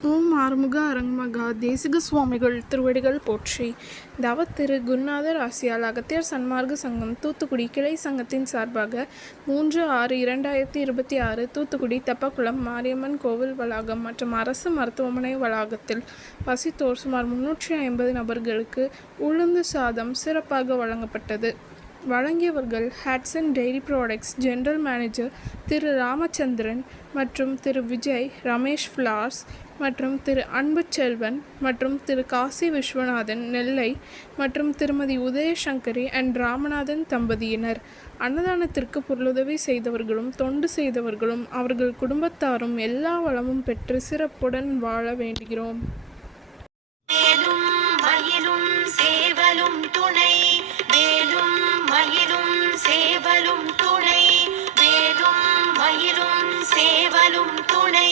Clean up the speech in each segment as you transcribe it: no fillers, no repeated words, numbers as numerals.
ஓம் ஆறுமுக அரங்கமகா தேசிக சுவாமிகள் திருவடிகள் போற்றி. தவ திரு குருநாதர் ஆசியால் அகத்தியர் சன்மார்க்க சங்கம் தூத்துக்குடி கிளை சங்கத்தின் சார்பாக 3/6/2026 தூத்துக்குடி தெப்பக்குளம் மாரியம்மன் கோவில் வளாகம் மற்றும் அரசு மருத்துவமனை வளாகத்தில் வசித்தோர் சுமார் 350 நபர்களுக்கு உளுந்து சாதம் சிறப்பாக வழங்கப்பட்டது. வழங்கியவர்கள் Hatsun dairy products general manager திரு ராமச்சந்திரன் மற்றும் திரு விஜய், ரமேஷ் ஃப்ளார்ஸ் மற்றும் திரு அன்புச்செல்வன் மற்றும் திரு காசி விஸ்வநாதன் நெல்லை மற்றும் திருமதி உதயசங்கரி அண்ட் ராமநாதன் தம்பதியினர். அன்னதானத்திற்கு பொருளுதவி செய்தவர்களும் தொண்டு செய்தவர்களும் அவர்கள் குடும்பத்தாரும் எல்லா வளமும் பெற்று சிறப்புடன் வாழ வேண்டுகிறோம். சேவலும் துணை வேலும் மயிலும் சேவலும் துணை.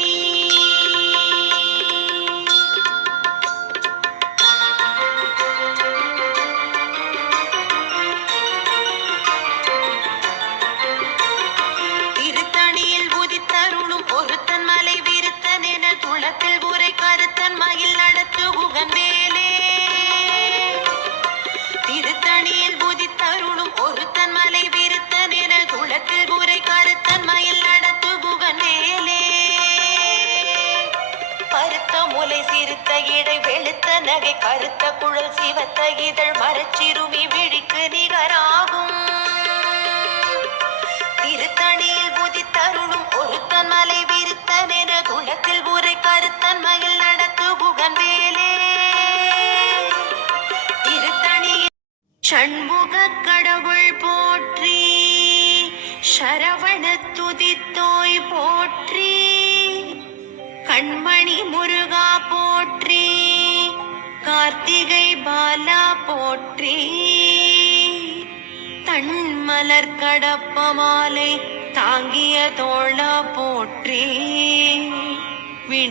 திருத்தணியில் உதித்தருளும் ஒருத்தன் மலை விருத்தன் என துளத்தில் உரை கருத்தன் மயில் நடத்து உகந்தேலே. திருத்தணியில் உதித்தருளும் ஒருத்தன் மலை விருத்தன் என துளத்தில் உரை கருத்தன் மயில் நடத்து உகந்தேலே. பருத்த முலை சிறுத்த இடை வெளுத்த நகை கருத்த குழல் சிவத்த இதழ் மரச்சிறுமி விழிக்கு நிகராகும். திருத்தணியில் உதித்தருளும் ஒருத்தன் மலை விருத்தன் என துளத்தில் உரை கருத்தன் மயில் நடத்து உகந்தேலே. திருத்தணியில் சண்முக கடவுள் போற்றி, சரவண துதித்தோய் போற்றி, கண்மணி முருகா போற்றி, கார்த்திகை பாலா போற்றி, தன்மலர் கடப்ப மாலை தாங்கிய தோழா போற்றி.